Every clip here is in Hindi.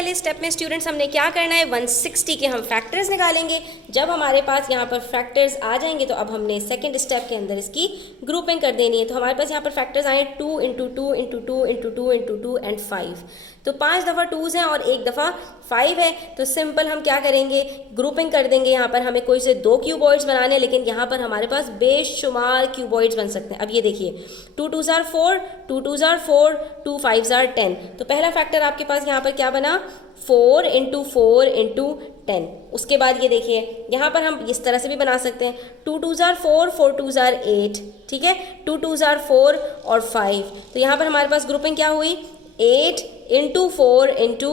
पहले स्टेप में स्टूडेंट्स हमने क्या करना है, 160 के हम फैक्टर्स निकालेंगे। जब हमारे पास यहाँ पर फैक्टर्स आ जाएंगे तो अब हमने सेकंड स्टेप के अंदर इसकी ग्रुपिंग कर देनी है। तो हमारे पास यहाँ पर फैक्टर्स आए 2 into 2 into 2 into 2 into 2 and 5। तो 5 दफ़ा 2s हैं और 1 दफ़ा 5 है। तो सिंपल हम क्या करेंगे, ग्रुपिंग कर देंगे। यहाँ पर हमें कोई से 2 क्यूबॉइड्स बनाने हैं, लेकिन यहाँ पर हमारे पास बेशुमार क्यूबॉइड्स बन सकते हैं। अब ये देखिए 2 2s are 4, 2 2s are 4, 2 5s are 10। तो पहला फैक्टर आपके पास यहाँ पर क्या बना, 4 इंटू 4 इंटू 10। उसके बाद ये देखिए यहाँ पर हम इस तरह से भी बना सकते हैं, 2 2s are 4, 4 2s are 8, ठीक है, 2 2s are 4 और 5। तो यहाँ पर हमारे पास ग्रुपिंग क्या हुई, 8 इंटू 4 इंटू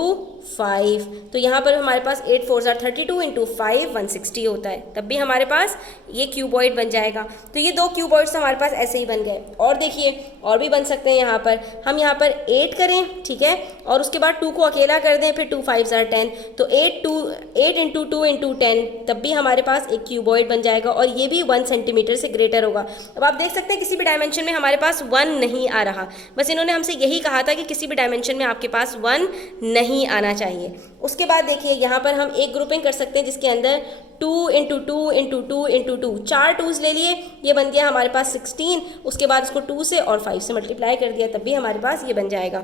5। तो यहाँ पर हमारे पास 8 4s are 32 इंटू 5 160 होता है, तब भी हमारे पास ये क्यूबॉइड बन जाएगा। तो ये 2 क्यूबॉइड्स हमारे पास ऐसे ही बन गए। और देखिए और भी बन सकते हैं। यहाँ पर हम यहाँ पर 8 करें, ठीक है, और उसके बाद 2 को अकेला कर दें, फिर 2 5s are 10। तो 8 इंटू 2 इंटू 10, तब भी हमारे पास एक क्यूबॉइड बन जाएगा और ये भी 1 सेंटीमीटर से ग्रेटर होगा। अब आप देख सकते हैं किसी भी डायमेंशन में हमारे पास 1 नहीं आ रहा। बस इन्होंने हमसे यही कहा था कि किसी भी डायमेंशन में आपके पास 1 नहीं आना चाहिए। उसके बाद देखिए यहाँ पर हम एक ग्रुपिंग कर सकते हैं जिसके अंदर 2 इंटू 2 इंटू 2 इंटू 2, 4 2s ले लिए, ये बन गया हमारे पास 16। उसके बाद इसको 2 से और 5 से मल्टीप्लाई कर दिया, तब भी हमारे पास ये बन जाएगा।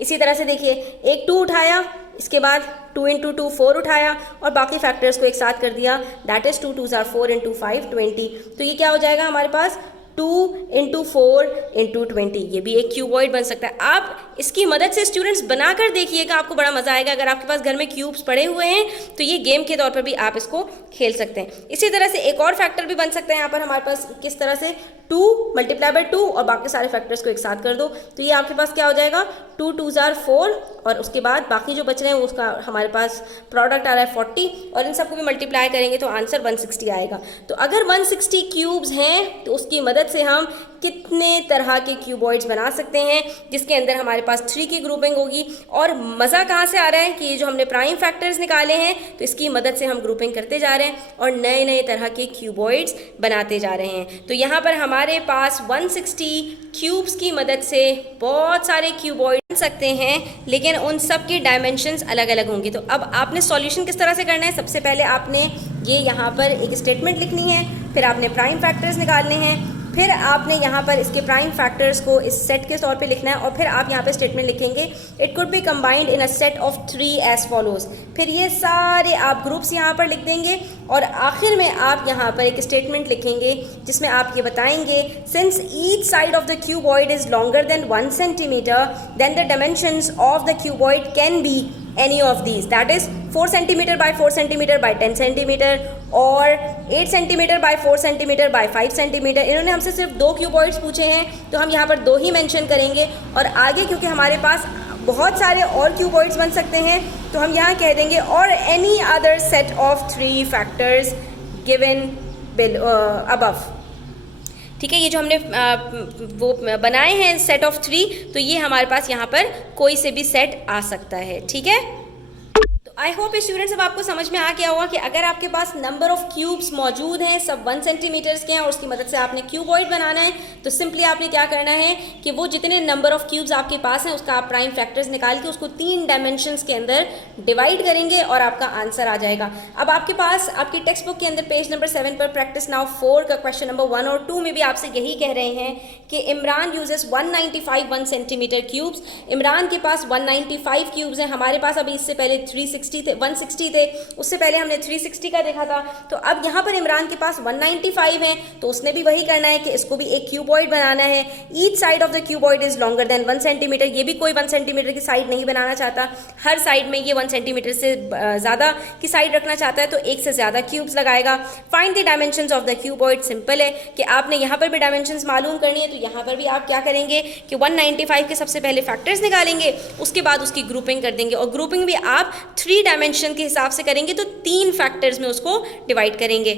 इसी तरह से देखिए एक 2 उठाया, इसके बाद 2 इंटू 2 4 उठाया और बाकी फैक्टर्स को एक साथ कर दिया, that is 2 2s are 4 into 5 20। तो ये क्या हो जाएगा हमारे पास, 2 इंटू 4 इंटू 20। ये भी एक क्यूबॉइड बन सकता है। आप इसकी मदद से स्टूडेंट्स बनाकर देखिएगा, आपको बड़ा मजा आएगा। अगर आपके पास घर में क्यूब्स पड़े हुए हैं तो ये गेम के तौर पर भी आप इसको खेल सकते हैं। इसी तरह से एक और फैक्टर भी बन सकता है। यहाँ पर हमारे पास किस तरह से 2 मल्टीप्लाई बाय 2 और बाकी सारे फैक्टर्स को एक साथ कर दो, तो ये आपके पास क्या हो जाएगा, 2 2s are 4 और उसके बाद बाकी जो बच रहे हैं उसका हमारे पास प्रोडक्ट आ रहा है 40 और इन सबको भी मल्टीप्लाई करेंगे तो आंसर 160 आएगा। तो अगर 160 क्यूब्स हैं तो उसकी मदद से हम कितने तरह के क्यूबॉइड्स बना सकते हैं, जिसके अंदर हमारे पास 3 की ग्रुपिंग होगी। और मज़ा कहाँ से आ रहा है कि ये जो हमने प्राइम फैक्टर्स निकाले हैं तो इसकी मदद से हम ग्रुपिंग करते जा रहे हैं और नए नए तरह के क्यूबॉइड्स बनाते जा रहे हैं। तो यहाँ पर हमारे पास 160 क्यूब्स की मदद से बहुत सारे क्यूबॉइड बन सकते हैं, लेकिन उन सब के डायमेंशंस अलग अलग होंगे। तो अब आपने सॉल्यूशन किस तरह से करना है, सबसे पहले आपने ये यहाँ पर एक स्टेटमेंट लिखनी है, फिर आपने प्राइम फैक्टर्स निकालने हैं, फिर आपने यहाँ पर इसके प्राइम फैक्टर्स को इस सेट के तौर पे लिखना है और फिर आप यहाँ पे स्टेटमेंट लिखेंगे, it could be combined in a set of 3 as follows. फिर ये सारे आप ग्रुप्स यहाँ पर लिख देंगे और आखिर में आप यहाँ पर एक स्टेटमेंट लिखेंगे जिसमें आप ये बताएंगे, since each side of the cuboid is longer than 1 centimetre then the dimensions of the cuboid can be any of these, that is 4 centimeter by 4 centimeter by 10 centimeter और 8 centimeter by 4 centimeter by 5 centimeter। इन्होंने हमसे सिर्फ 2 क्यूबॉइड्स पूछे हैं तो हम यहाँ पर 2 ही मेंशन करेंगे और आगे क्योंकि हमारे पास बहुत सारे और क्यूबॉइड्स बन सकते हैं तो हम यहाँ कह देंगे और any other set of 3 factors given above. ठीक है, ये जो हमने वो बनाए हैं सेट ऑफ 3, तो ये हमारे पास यहाँ पर कोई से भी सेट आ सकता है। ठीक है, आई होप स्टूडेंट्स अब आपको समझ में आ गया होगा कि अगर आपके पास नंबर ऑफ क्यूब्स मौजूद हैं, सब 1 सेंटीमीटर के हैं और उसकी मदद से आपने क्यूबॉइड बनाना है, तो सिंपली आपने क्या करना है कि वो जितने नंबर ऑफ क्यूब्स आपके पास हैं उसका आप प्राइम फैक्टर्स निकाल के उसको 3 डायमेंशंस के अंदर डिवाइड करेंगे और आपका आंसर आ जाएगा। अब आपके पास आपकी टेक्स्ट बुक के अंदर पेज नंबर 7 पर प्रैक्टिस नाउ 4 का क्वेश्चन नंबर 1 और 2 में भी आपसे यही कह रहे हैं कि Imran uses 195 1 centimetre cubes. Imran के पास 195 क्यूब्स हैं, हमारे पास अभी इससे पहले 160 थे, उससे पहले हमने 360 का देखा था। तो अब यहाँ पर इमरान के पास 195 है तो उसने भी वही करना है कि इसको भी एक क्यूबॉइड बनाना है। Each side of the cuboid is longer than 1 centimetre. ये भी कोई 1 सेंटीमीटर की साइड नहीं बनाना चाहता, हर साइड में ये 1 सेंटीमीटर से ज़्यादा की साइड रखना चाहता है तो एक से ज़्यादा क्यूब्स लगाएगा। Find the dimensions of the cuboid. Simple है कि आपने यहाँ पर भी डायमेंशंस मालूम करनी है, तो यहाँ पर भी आप क्या करेंगे कि 195 के सबसे पहले फैक्टर्स निकालेंगे, उसके बाद उसकी ग्रुपिंग कर देंगे और ग्रुपिंग भी आप 3 डायमेंशन के हिसाब से करेंगे तो 3 फैक्टर्स में उसको डिवाइड करेंगे।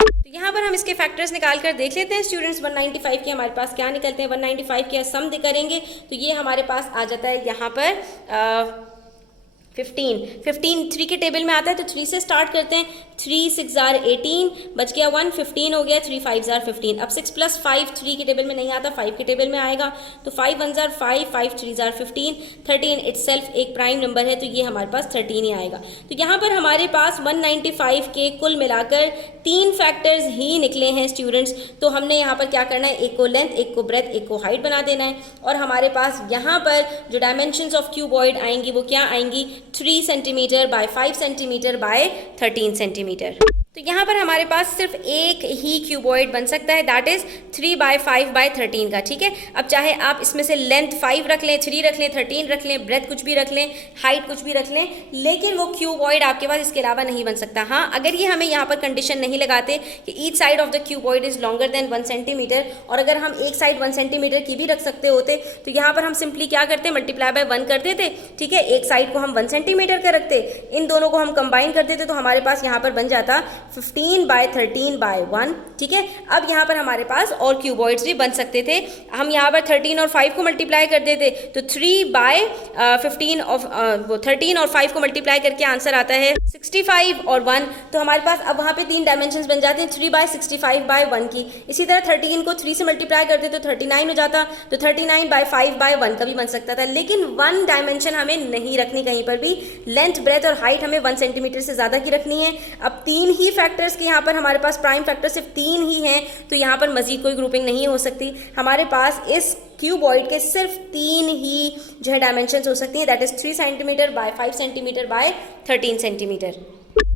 तो यहाँ पर हम इसके फैक्टर्स निकाल कर देख लेते हैं स्टूडेंट्स। 195 के हमारे पास क्या निकलते हैं, 195 के सम करेंगे तो ये हमारे पास आ जाता है यहाँ पर 15 3 के टेबल में आता है तो 3 से स्टार्ट करते हैं। 3 6 जार 18, बच गया 1, 15 हो गया, 3 5 जार 15। अब 6 + 5 3 के टेबल में नहीं आता, 5 के टेबल में आएगा, तो 5 1 जार 5, 5 3 जार 15, 13 इटसेल्फ एक प्राइम नंबर है तो ये हमारे पास 13 ही आएगा। तो यहाँ पर हमारे पास 195 के कुल मिलाकर 3 फैक्टर्स ही निकले हैं स्टूडेंट्स। तो हमने यहाँ पर क्या करना है, एक को लेंथ, एक को ब्रेथ, एक को हाइट बना देना है। और हमारे पास यहाँ पर जो डायमेंशंस ऑफ क्यूबॉइड आएंगी वो क्या आएंगी, 3 centimetre bye 5 centimetre bye 13 centimetre. तो यहाँ पर हमारे पास सिर्फ एक ही क्यूबॉइड बन सकता है, दैट इज 3 बाय 5 बाय 13 का, ठीक है। अब चाहे आप इसमें से लेंथ 5 रख लें, 3 रख लें, 13 रख लें, ब्रेथ कुछ भी रख लें, हाइट कुछ भी रख लें, लेकिन वो क्यूबॉइड आपके पास इसके अलावा नहीं बन सकता। हाँ, अगर ये हमें यहाँ पर कंडीशन नहीं लगाते कि each side of the cuboid is longer than 1 centimetre, और अगर हम एक साइड 1 सेंटीमीटर की भी रख सकते होते तो यहाँ पर हम सिंपली क्या करते, मल्टीप्लाई बाय 1 कर देते, ठीक है। एक साइड को हम 1 सेंटीमीटर का रखते, इन दोनों को हम कंबाइन कर देते तो हमारे पास यहाँ पर बन जाता 15 बाय 13 बाय 1, ठीक है। अब यहाँ पर हमारे पास और क्यूबॉइड्स भी बन सकते थे। हम यहाँ पर 13 और 5 को मल्टीप्लाई कर देते तो 3 बाय 15 ऑफ 13 और 5 को मल्टीप्लाई करके आंसर आता है 65 और 1। तो हमारे पास अब वहाँ पे 3 डायमेंशंस बन जाते हैं 3 बाय 65 बाय 1 की। इसी तरह 13 को 3 से मल्टीप्लाई करते तो 39 हो जाता, तो 39 बाय 5 बाय 1 का भी बन सकता था। लेकिन 1 डायमेंशन हमें नहीं रखनी कहीं पर भी, लेंथ ब्रेथ और हाइट हमें 1 सेंटीमीटर से ज़्यादा की रखनी है। अब 3 ही फैक्टर्स के यहाँ पर हमारे पास प्राइम फैक्टर सिर्फ 3 ही हैं, तो यहाँ पर मजीद कोई ग्रुपिंग नहीं हो सकती। हमारे पास इस क्यूबॉइड के सिर्फ 3 ही जो है डायमेंशंस हो सकती हैं, that is 3 centimetre bye 5 centimetre bye 13 centimetre.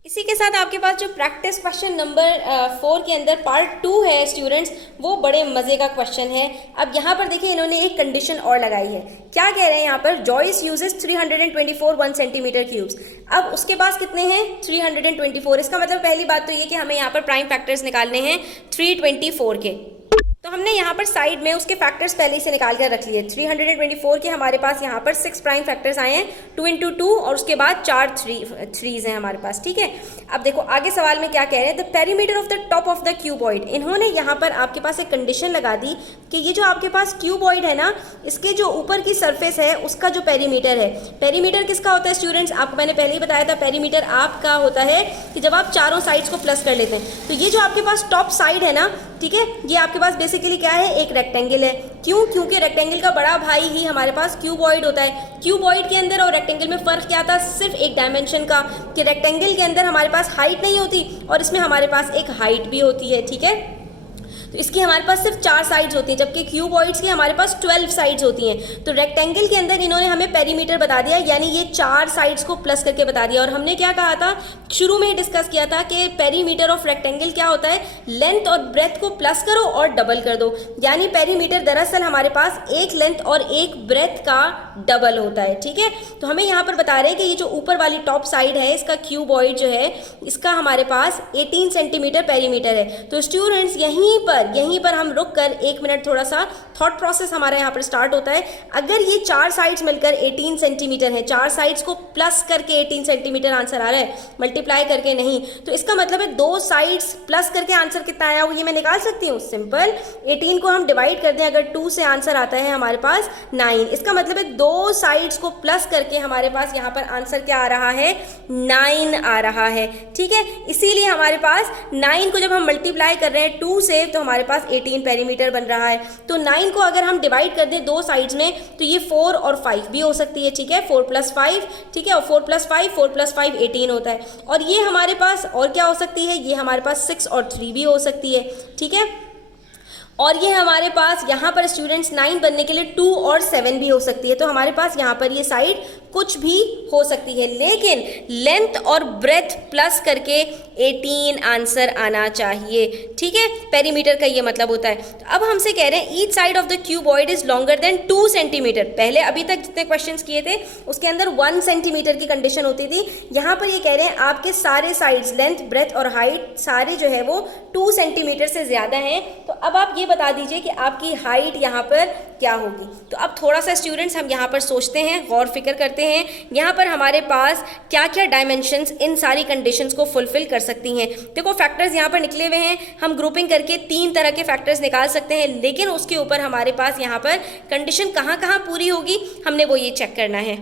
इसी के साथ आपके पास जो प्रैक्टिस क्वेश्चन नंबर 4 के अंदर पार्ट 2 है स्टूडेंट्स, वो बड़े मज़े का क्वेश्चन है। अब यहाँ पर देखिए इन्होंने एक कंडीशन और लगाई है। क्या कह रहे हैं यहाँ पर, जॉइस यूजेस 324 1 सेंटीमीटर क्यूब्स। अब उसके पास कितने हैं, 324। इसका मतलब पहली बात तो ये कि हमें यहाँ पर प्राइम फैक्टर्स निकालने हैं 324 के। तो हमने यहाँ पर साइड में उसके फैक्टर्स पहले से निकाल कर रख लिए। 324 के हमारे पास यहाँ पर 6 प्राइम फैक्टर्स आए हैं, 2 × 2 और उसके बाद 4 3s हैं हमारे पास, ठीक है। अब देखो आगे सवाल में क्या कह रहे हैं, the perimeter of the top of the cuboid. इन्होंने यहाँ पर आपके पास एक कंडीशन लगा दी कि ये जो आपके पास क्यूबॉइड है ना, इसके जो ऊपर की सरफेस है उसका जो पेरीमीटर है, पेरीमीटर किसका होता है स्टूडेंट्स, आपको मैंने पहले ही बताया था, पेरीमीटर आपका होता है कि जब आप चारों साइड्स को प्लस कर लेते हैं। तो ये जो आपके पास टॉप साइड है ना, ठीक है, ये आपके पास बेसिकली क्या है, एक रेक्टेंगल है। क्यों, क्योंकि रेक्टेंगल का बड़ा भाई ही हमारे पास क्यूबॉइड होता है। क्यूबॉइड के अंदर और रेक्टेंगल में फ़र्क क्या था, सिर्फ एक डायमेंशन का, कि रेक्टेंगल के अंदर हमारे पास हाइट नहीं होती और इसमें हमारे पास एक हाइट भी होती है, ठीक है। तो इसकी हमारे पास सिर्फ 4 साइड्स होती हैं, जबकि क्यूबॉइड्स की हमारे पास 12 साइड्स होती हैं। तो रेक्टेंगल के अंदर इन्होंने हमें पेरीमीटर बता दिया, यानी ये 4 साइड्स को प्लस करके बता दिया। और हमने क्या कहा था, शुरू में ही डिस्कस किया था कि पेरीमीटर ऑफ रेक्टेंगल क्या होता है, लेंथ और ब्रेथ को प्लस करो और डबल कर दो। यानी पेरीमीटर दरअसल हमारे पास एक लेंथ और एक ब्रेथ का डबल होता है, ठीक है। तो हमें यहाँ पर बता रहे हैं कि ये जो ऊपर वाली टॉप साइड है, इसका क्यूबॉइड जो है, इसका हमारे पास 18 सेंटीमीटर पेरीमीटर है। तो स्टूडेंट्स यहीं पर हम रुक कर 1 मिनट थोड़ा सा थॉट प्रोसेस हमारा यहाँ पर स्टार्ट होता है। अगर ये 4 साइड्स मिलकर 18 सेंटीमीटर है, 4 साइड्स को प्लस करके 18 सेंटीमीटर आंसर आ रहा है, मल्टीप्लाई करके नहीं, तो इसका मतलब है 2 साइड्स प्लस करके आंसर कितना आया वो ये मैं निकाल सकती हूँ। सिंपल, 18 को हम डिवाइड कर दें, अगर 2 से आंसर आता है हमारे पास 9। इसका मतलब है 2 साइड्स को प्लस करके हमारे पास यहाँ पर आंसर क्या आ रहा है, 9 आ रहा है, ठीक है। इसीलिए हमारे पास 9 को जब हम मल्टीप्लाई कर रहे हैं 2 से, तो हमारे पास 18 पेरीमीटर बन रहा है। तो 9 को अगर हम डिवाइड कर दें 2 साइड्स में, तो ये 4 और 5 भी हो सकती है, ठीक है। 4 + 5, ठीक है, और 4 + 5, 4 + 5 18 होता है। और ये हमारे पास और क्या हो सकती है, ये हमारे पास 6 और 3 भी हो सकती है, ठीक है। और ये हमारे पास यहाँ पर स्टूडेंट्स 9 बनने के लिए 2 और 7 भी हो सकती है। तो हमारे पास यहाँ पर ये साइड कुछ भी हो सकती है, लेकिन लेंथ और ब्रेथ प्लस करके 18 आंसर आना चाहिए, ठीक है। पेरीमीटर का ये मतलब होता है। तो अब हमसे कह रहे हैं each side of the cuboid is longer then 2 centimetre. पहले अभी तक जितने क्वेश्चंस किए थे उसके अंदर 1 सेंटीमीटर की कंडीशन होती थी। यहाँ पर ये कह रहे हैं आपके सारे साइड्स, लेंथ ब्रेथ और हाइट सारे जो है वो 2 सेंटीमीटर से ज़्यादा हैं। तो अब आप ये बता दीजिए कि आपकी हाइट यहाँ पर क्या होगी। तो अब थोड़ा सा स्टूडेंट्स हम यहाँ पर सोचते हैं, गौर फिक्र करते हैं, यहाँ पर हमारे पास क्या क्या डायमेंशंस इन सारी कंडीशंस को फुलफिल कर सकती हैं। देखो फैक्टर्स यहाँ पर निकले हुए हैं, हम ग्रुपिंग करके 3 तरह के फैक्टर्स निकाल सकते हैं, लेकिन उसके ऊपर हमारे पास यहाँ पर कंडीशन कहाँ कहाँ पूरी होगी हमने वो ये चेक करना है।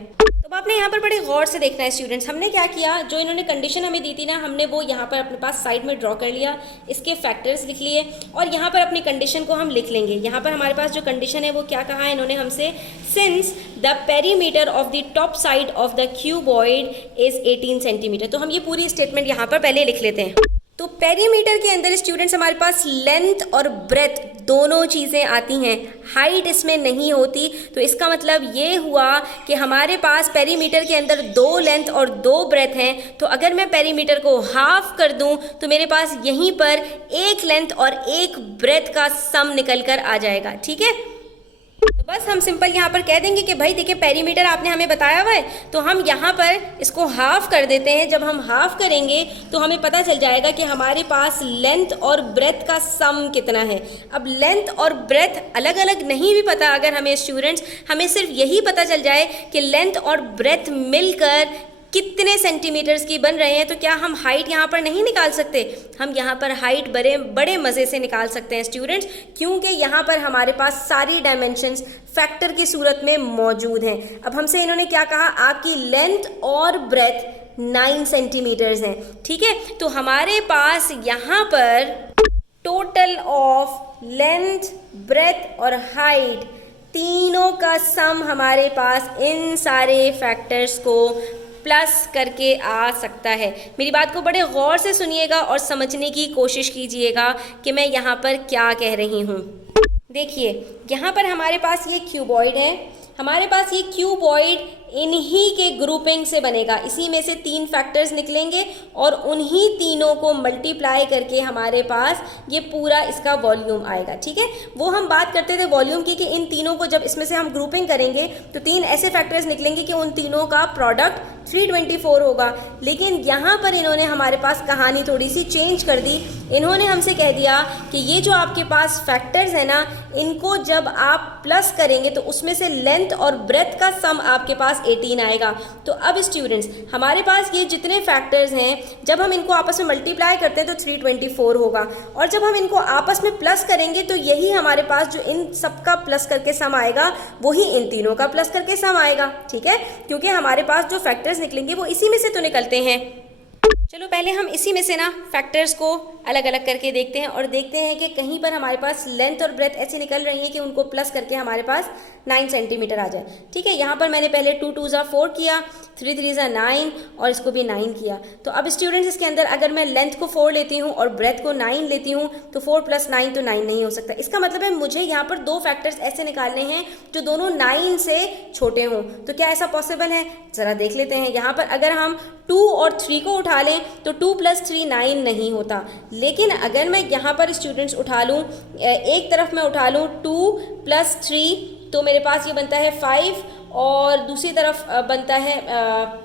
तो अब आपने यहाँ पर बड़े गौर से देखना है स्टूडेंट्स, हमने क्या किया, जो इन्होंने कंडीशन हमें दी थी ना, हमने वो यहाँ पर अपने पास साइड में ड्रॉ कर लिया, इसके फैक्टर्स लिख लिए और यहाँ पर अपनी कंडीशन को हम लिख लेंगे। यहाँ पर हमारे पास जो कंडीशन है वो क्या कहा है इन्होंने हमसे, since the perimeter of the top side of the cuboid is 18 centimetre. तो हम ये पूरी स्टेटमेंट यहाँ पर पहले लिख लेते हैं। तो पेरीमीटर के अंदर स्टूडेंट्स हमारे पास लेंथ और ब्रेथ दोनों चीज़ें आती हैं, हाइट इसमें नहीं होती। तो इसका मतलब ये हुआ कि हमारे पास पेरीमीटर के अंदर 2 लेंथ और 2 ब्रेथ हैं। तो अगर मैं पेरीमीटर को हाफ कर दूं तो मेरे पास यहीं पर 1 लेंथ और 1 ब्रेथ का सम निकल कर आ जाएगा। ठीक है, तो बस हम सिंपल यहाँ पर कह देंगे कि भाई देखिए पेरीमीटर आपने हमें बताया हुआ है, तो हम यहाँ पर इसको हाफ कर देते हैं। जब हम हाफ करेंगे तो हमें पता चल जाएगा कि हमारे पास लेंथ और ब्रेथ का सम कितना है। अब लेंथ और ब्रेथ अलग अलग नहीं भी पता अगर हमें स्टूडेंट्स, हमें सिर्फ यही पता चल जाए कि लेंथ और ब्रेथ मिलकर कितने सेंटीमीटर्स की बन रहे हैं, तो क्या हम हाइट यहाँ पर नहीं निकाल सकते? हम यहाँ पर हाइट बड़े मज़े से निकाल सकते हैं स्टूडेंट्स, क्योंकि यहाँ पर हमारे पास सारी डायमेंशंस फैक्टर की सूरत में मौजूद हैं। अब हमसे इन्होंने क्या कहा, आपकी लेंथ और ब्रेथ 9 सेंटीमीटर्स हैं। ठीक है, तो हमारे पास यहाँ पर टोटल ऑफ लेंथ, ब्रेथ और हाइट तीनों का सम हमारे पास इन सारे फैक्टर्स को प्लस करके आ सकता है। मेरी बात को बड़े गौर से सुनिएगा और समझने की कोशिश कीजिएगा कि मैं यहाँ पर क्या कह रही हूँ। देखिए यहाँ पर हमारे पास ये क्यूबॉइड है, हमारे पास ये क्यूबॉइड इन्हीं के ग्रुपिंग से बनेगा। इसी में से 3 फैक्टर्स निकलेंगे और उन्हीं तीनों को मल्टीप्लाई करके हमारे पास ये पूरा इसका वॉल्यूम आएगा। ठीक है, वो हम बात करते थे वॉल्यूम की कि इन तीनों को जब इसमें से हम ग्रुपिंग करेंगे तो 3 ऐसे फैक्टर्स निकलेंगे कि उन तीनों का प्रोडक्ट 324 होगा। लेकिन यहाँ पर इन्होंने हमारे पास कहानी थोड़ी सी चेंज कर दी। इन्होंने हमसे कह दिया कि ये जो आपके पास फैक्टर्स है ना, इनको जब आप प्लस करेंगे तो उसमें से लेंथ और ब्रेथ का सम आपके पास 18 आएगा। तो अब स्टूडेंट्स हमारे पास ये जितने फैक्टर्स हैं, जब हम इनको आपस में मल्टीप्लाई करते हैं तो 324 होगा, और जब हम इनको आपस में प्लस करेंगे तो यही हमारे पास जो इन सबका प्लस करके सम आएगा वही इन तीनों का प्लस करके सम आएगा। ठीक है, क्योंकि हमारे पास जो फैक्टर्स निकलेंगे वो इसी में से तो निकलते हैं। चलो पहले हम इसी में से ना फैक्टर्स को अलग अलग करके देखते हैं और देखते हैं कि कहीं पर हमारे पास लेंथ और ब्रेथ ऐसे निकल रही है कि उनको प्लस करके हमारे पास 9 सेंटीमीटर आ जाए। ठीक है, यहाँ पर मैंने पहले 2 2 4 किया, 3 3 9 और इसको भी 9 किया। तो अब स्टूडेंट्स इसके अंदर अगर मैं लेंथ को 4 लेती हूँ और ब्रेथ को 9 लेती हूँ तो 4 + 9 तो 9 नहीं हो सकता। इसका मतलब है मुझे यहाँ पर 2 फैक्टर्स ऐसे निकालने हैं जो दोनों 9 से छोटे हों। तो क्या ऐसा पॉसिबल है? ज़रा देख लेते हैं। यहाँ पर अगर हम 2 और 3 को उठा लें तो 2 + 3 9 नहीं होता। लेकिन अगर मैं यहाँ पर स्टूडेंट्स उठा लूँ, एक तरफ मैं उठा लूँ 2 + 3 तो मेरे पास ये बनता है 5 और दूसरी तरफ बनता है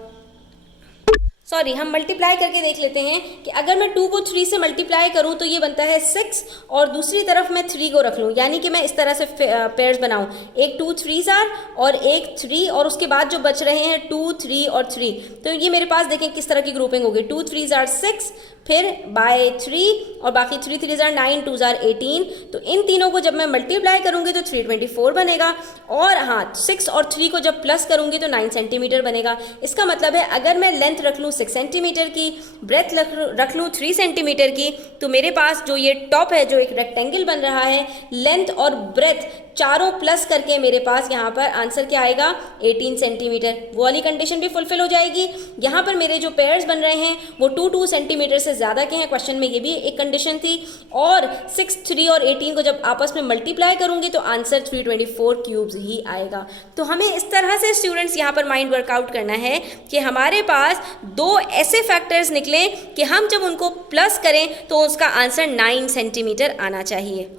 सॉरी हम मल्टीप्लाई करके देख लेते हैं कि अगर मैं 2 को 3 से मल्टीप्लाई करूं तो ये बनता है 6 और दूसरी तरफ मैं 3 को रख लूं, यानी कि मैं इस तरह से पेयर्स बनाऊं, एक 2 3s और एक 3 और उसके बाद जो बच रहे हैं 2 3 और 3। तो ये मेरे पास देखें किस तरह की ग्रुपिंग होगी, 2 3s 6 फिर बाय 3 और बाकी 3 3s 9 2s 18। तो इन तीनों को जब मैं मल्टीप्लाई करूंगी तो 324 बनेगा और हाँ 6 और 3 को जब प्लस करूंगी तो 9 सेंटीमीटर बनेगा। इसका मतलब है अगर मैं लेंथ रख लूँ 6 सेंटीमीटर की, ब्रेथ रख लूँ 3 सेंटीमीटर की, तो मेरे पास जो ये टॉप है, जो एक रेक्टेंगल बन रहा है, लेंथ और ब्रेथ चारों प्लस करके मेरे पास यहाँ पर आंसर क्या आएगा 18 सेंटीमीटर। वो वाली कंडीशन भी फुलफिल हो जाएगी। यहाँ पर मेरे जो पेयर्स बन रहे हैं वो 2 सेंटीमीटर से ज़्यादा के हैं, क्वेश्चन में ये भी एक कंडीशन थी। और 6 3 और 18 को जब आपस में मल्टीप्लाई करूँगी तो आंसर 324 क्यूब्स ही आएगा। तो हमें इस तरह से स्टूडेंट्स यहाँ पर माइंड वर्कआउट करना है कि हमारे पास 2 ऐसे फैक्टर्स निकलें कि हम जब उनको प्लस करें तो उसका आंसर 9 सेंटीमीटर आना चाहिए।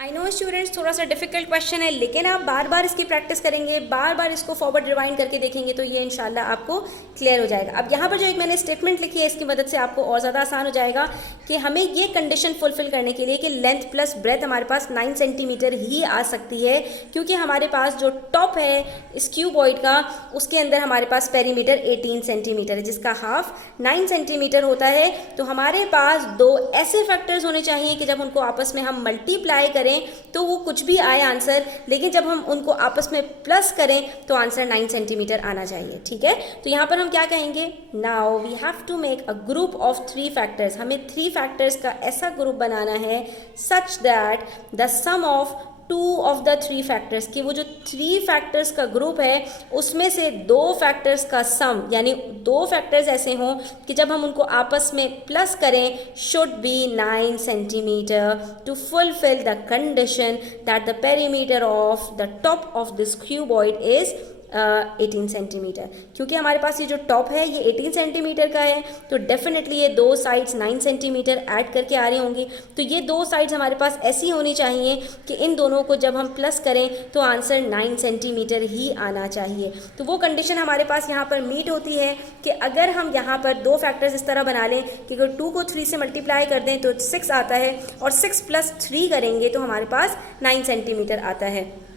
आई नो स्टूडेंट्स थोड़ा सा डिफिकल्ट क्वेश्चन है, लेकिन आप बार बार इसकी प्रैक्टिस करेंगे, बार बार इसको फॉरवर्ड रिवाइंड करके देखेंगे तो ये इंशाल्लाह आपको क्लियर हो जाएगा। अब यहाँ पर जो एक मैंने स्टेटमेंट लिखी है इसकी मदद से आपको और ज़्यादा आसान हो जाएगा कि हमें ये कंडीशन फुलफिल करने के लिए कि लेंथ प्लस ब्रेथ हमारे पास 9 सेंटीमीटर ही आ सकती है, क्योंकि हमारे पास जो टॉप है इस क्यूबॉइड का उसके अंदर हमारे पास पेरीमीटर 18 सेंटीमीटर है, जिसका हाफ 9 सेंटीमीटर होता है। तो हमारे पास 2 ऐसे फैक्टर्स होने चाहिए कि जब उनको आपस में हम मल्टीप्लाई करें करें तो वो कुछ भी आए आंसर, लेकिन जब हम उनको आपस में प्लस करें तो आंसर 9 सेंटीमीटर आना चाहिए, ठीक है। तो यहाँ पर हम क्या कहेंगे, now we have to make a group of 3 factors, हमें 3 फैक्टर्स का ऐसा ग्रुप बनाना है such that the sum of 2 of the 3 factors, कि वो जो 3 फैक्टर्स का ग्रुप है उसमें से 2 फैक्टर्स का सम, यानी 2 फैक्टर्स ऐसे हों कि जब हम उनको आपस में प्लस करें should be 9 centimetre to fulfil the condition that the perimeter of the top of this cuboid is 18 centimetre. क्योंकि हमारे पास ये जो टॉप है ये 18 सेंटीमीटर का है, तो डेफिनेटली ये 2 साइड्स 9 सेंटीमीटर ऐड करके आ रही होंगी। तो ये 2 साइड्स हमारे पास ऐसी होनी चाहिए कि इन दोनों को जब हम प्लस करें तो आंसर 9 सेंटीमीटर ही आना चाहिए। तो वो कंडीशन हमारे पास यहाँ पर मीट होती है कि अगर हम यहाँ पर 2 फैक्टर्स इस तरह बना लें कि अगर 2 को 3 से मल्टीप्लाई कर दें तो 6 आता है, और 6 + 3 करेंगे तो हमारे पास 9 सेंटीमीटर आता है।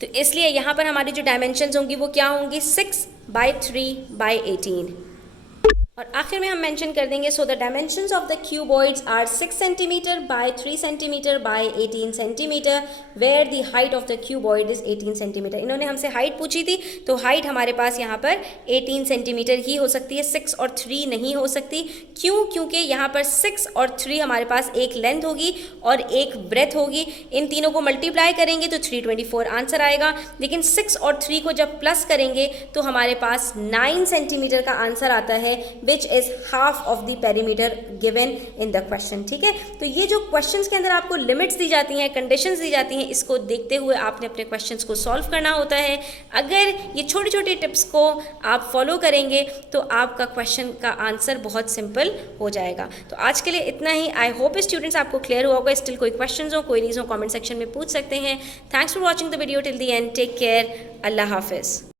तो इसलिए यहाँ पर हमारी जो डायमेंशंस होंगी वो क्या होंगी, 6/3/18। और आखिर में हम मेंशन कर देंगे so the dimensions of the cuboids are 6 centimetre by 3 centimetre by 18 centimetre, where the height of the cuboid is 18 centimetre. इन्होंने हमसे हाइट पूछी थी, तो हाइट हमारे पास यहाँ पर 18 सेंटीमीटर ही हो सकती है, 6 और 3 नहीं हो सकती। क्यों? क्योंकि यहाँ पर 6 और 3 हमारे पास एक लेंथ होगी और एक ब्रेथ होगी, इन तीनों को मल्टीप्लाई करेंगे तो 324 आंसर आएगा। लेकिन 6 और 3 को जब प्लस करेंगे तो हमारे पास 9 सेंटीमीटर का आंसर आता है, which is half of the perimeter given in the question, ठीक है। तो ये जो क्वेश्चंस के अंदर आपको लिमिट्स दी जाती हैं, कंडीशंस दी जाती हैं, इसको देखते हुए आपने अपने क्वेश्चंस को सॉल्व करना होता है। अगर ये छोटी छोटी टिप्स को आप फॉलो करेंगे तो आपका क्वेश्चन का आंसर बहुत सिंपल हो जाएगा। तो आज के लिए इतना ही। आई होप स्टूडेंट्स आपको क्लियर हुआ होगा। स्टिल कोई क्वेश्चंस हो, क्वेरीज हो, कमेंट सेक्शन में पूछ सकते हैं। Thanks for watching the video till the end. Take care. अल्लाह हाफिज़।